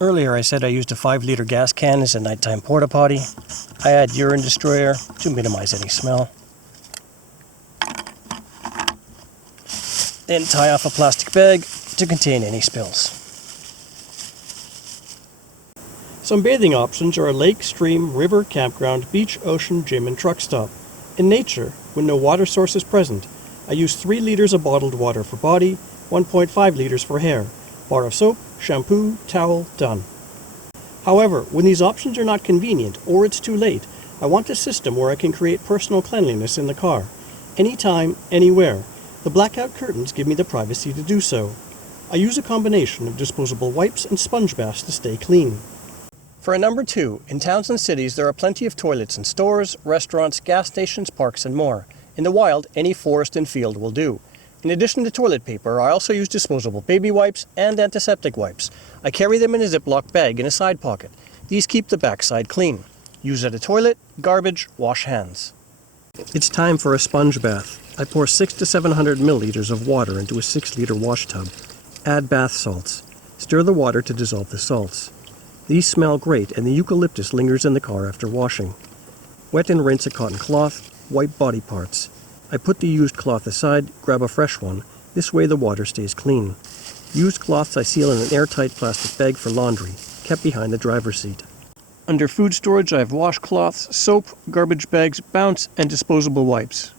Earlier I said I used a 5-liter gas can as a nighttime port-a-potty. I add urine destroyer to minimize any smell. Then tie off a plastic bag to contain any spills. Some bathing options are a lake, stream, river, campground, beach, ocean, gym, and truck stop. In nature, when no water source is present, I use 3 liters of bottled water for body, 1.5 liters for hair, bar of soap, shampoo, towel, done. However, when these options are not convenient or it's too late, I want a system where I can create personal cleanliness in the car. Anytime, anywhere. The blackout curtains give me the privacy to do so. I use a combination of disposable wipes and sponge baths to stay clean. For a number 2, in towns and cities there are plenty of toilets in stores, restaurants, gas stations, parks and more. In the wild, any forest and field will do. In addition to toilet paper, I also use disposable baby wipes and antiseptic wipes. I carry them in a Ziploc bag in a side pocket. These keep the backside clean. Use at a toilet, garbage, wash hands. It's time for a sponge bath. I pour 600 to 700 milliliters of water into a 6-liter wash tub. Add bath salts. Stir the water to dissolve the salts. These smell great and the eucalyptus lingers in the car after washing. Wet and rinse a cotton cloth, wipe body parts. I put the used cloth aside, grab a fresh one. This way the water stays clean. Used cloths I seal in an airtight plastic bag for laundry, kept behind the driver's seat. Under food storage I have washcloths, soap, garbage bags, bounce, and disposable wipes.